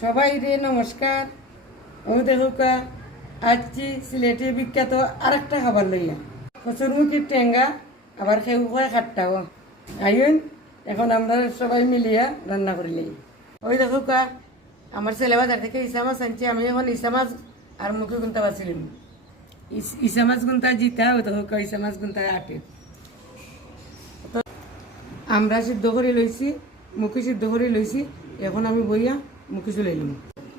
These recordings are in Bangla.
সবাই রে নমস্কার। আমি দেখুকা, আজকে সিলেটে বিখ্যাত আরেকটা খাবার লইয়া। কচুরমুখির টেঙ্গা, আবার খেউ হয় খাট্টাও আইন এখন আমরা সবাই মিলিয়া রান্না করিলেই ওই দেখুকা, আমার ছেলে বাজার থেকে ইসা মাছ আনছে, আমি এখন ইসা মাছ আর মুখে গুনতে ইস- মাছ গুনতা জিতা ওই ইসা মাছ গুনতা আটে। আমরা সিদ্ধ করে লইছি, মুখে সিদ্ধ করে লইছি, এখন আমি বইয়া মুখি চলাইলাম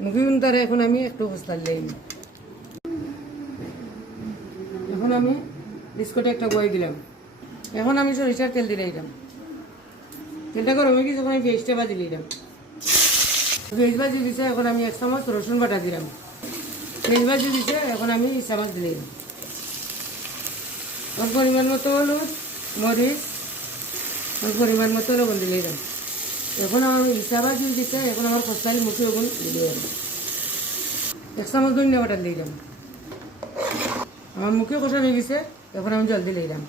মুখি তারে এখন আমি একটু হস্তাল লাইলাম এখন আমি বিস্কুটে একটা বই দিলাম। এখন আমি সরিষার তেল দিয়ে দিলাম তেলটা গরম হয়ে গেছে আমি পেঁয়াজটা বাজি দিলাম পেঁয়াজ বাজি দিছে, এখন আমি এক চামচ রসুন বাটা দিলাম। ভেজ বাজি দিছে, এখন আমি এক চামচ দিলাম পরিমাণ মতো হলুদ, মরিচ পরিমাণ মতো লবণ দিলে দাম এখন আমার হিসাবা দিয়ে দিতে এখন আমার খসাই মুখে ওগুন দিলে এক চামচ ধনিয়া বাটার দিয়ে দাম আমার মুখে কষা হয়ে গেছে, এখন আমি জলদি দিলে দাম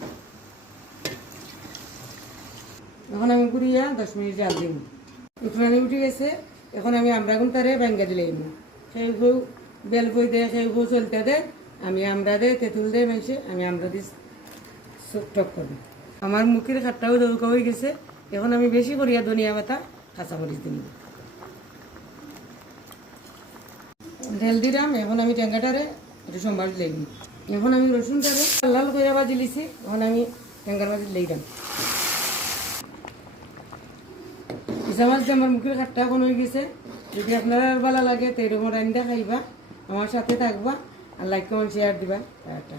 এখন আমি গুড়িয়া দশ মিনিট জাল দিম উঠলানি উঠে গেছে, এখন আমি আমরা গুণ তারে ব্যাঙ্গা দিলে সেই বউ বেল বই দে, সেই বউ চলতে দে, আমি আমরা দে, তেঁতুল দে, মেশে আমি আমরা দিস টক করব আমার মুখের খাটটাও দৌকা হয়ে গেছে। এখন আমি বেশি করিয়া ধনিয়া পাতা, কাঁচামরিচ দিন ঢেল দিলাম এখন আমি টেঙ্গাটারে একটু সম্ভার দিলাম এখন আমি রসুনটারে লাল লাল করে বাজি লিছি, এখন আমি টেঙ্গার বাজি লইলাম ইসা মাছ আমার মুখের খাটটা এখন গেছে, যদি আপনারা ভালো লাগে, তো এরকম রান্না খাইবা, আমার সাথে থাকবা, আর লাইক কমেন্ট শেয়ার দিবা। টাটা।